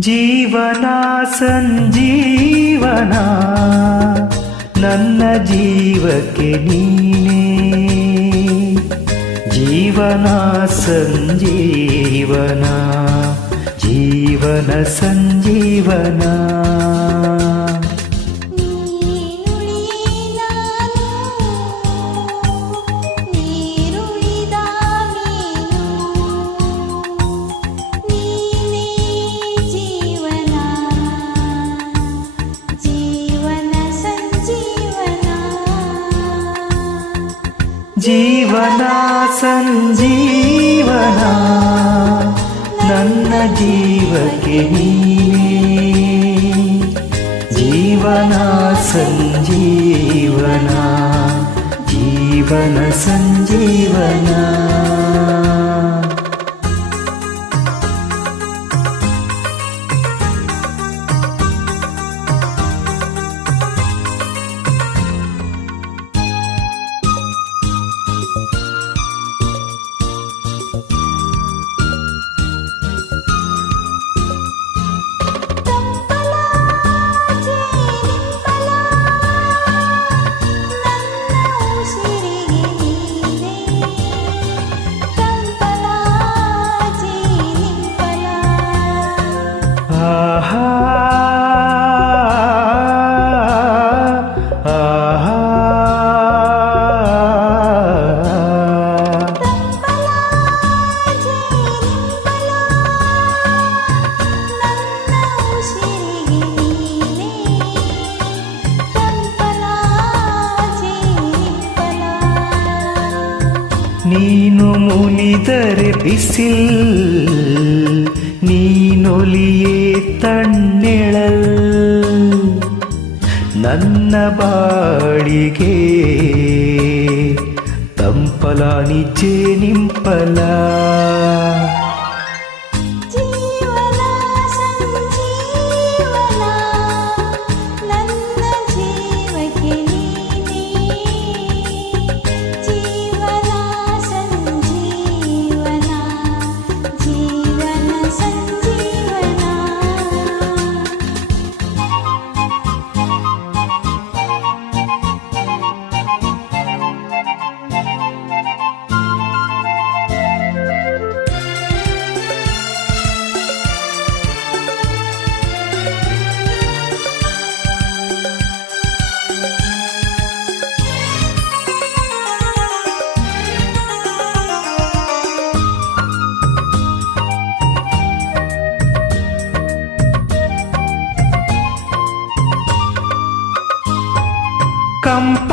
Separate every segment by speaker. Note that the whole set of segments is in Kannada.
Speaker 1: ಜೀವನ ಸಂಜೀವನ ನನ್ನ ಜೀವಕ್ಕೆ ನೀನೇ. ಜೀವನ ಸಂಜೀವನ ಜೀವನ ಸಂಜೀವನ.
Speaker 2: ಜೀವನ ಸಂಜೀವನ
Speaker 1: ನನ್ನ ಜೀವಕ್ಕೆ ನೀನೇ ಜೀವನ ಸಂಜೀವನ ಜೀವನ ಸಂಜೀವನ
Speaker 2: ನೀನು
Speaker 1: ಮುನಿದರೆ ಬಿಸಿಲ್ ನೀನೊಲಿಯೇ ತಣ್ಣೆಳಲ್. ನನ್ನ ಬಾಳಿಗೆ ತಂಪಲ ನಿಜೆ ನಿಂಪಲ.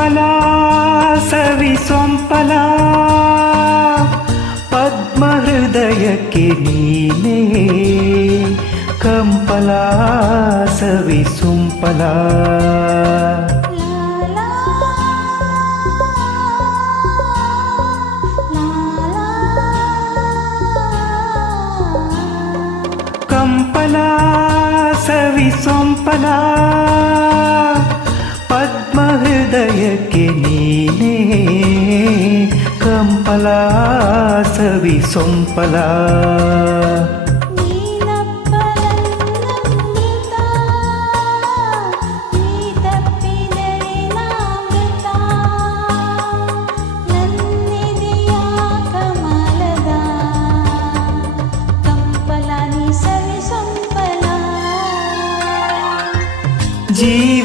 Speaker 2: సొంపల సవి సొంపల పద్మహృదయకి నీనే కంపల సవి
Speaker 1: సొంపల కంపల సవి సొంపలా ಹೃದಯಕ್ಕೆ ನೀನೇ ಕಂಪಲ
Speaker 2: ಸವಿ ಸೊಂಪಲ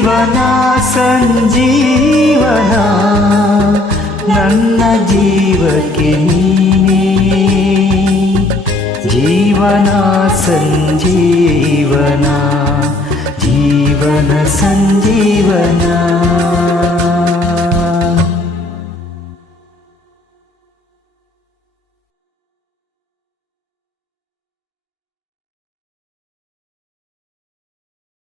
Speaker 1: ಜೀವನ ಸಂಜೀವನ ನನ್ನ ಜೀವಕ್ಕೆ ನೀನೇ ಜೀವನ ಸಂಜೀವನ ಜೀವನ ಸಂಜೀವನ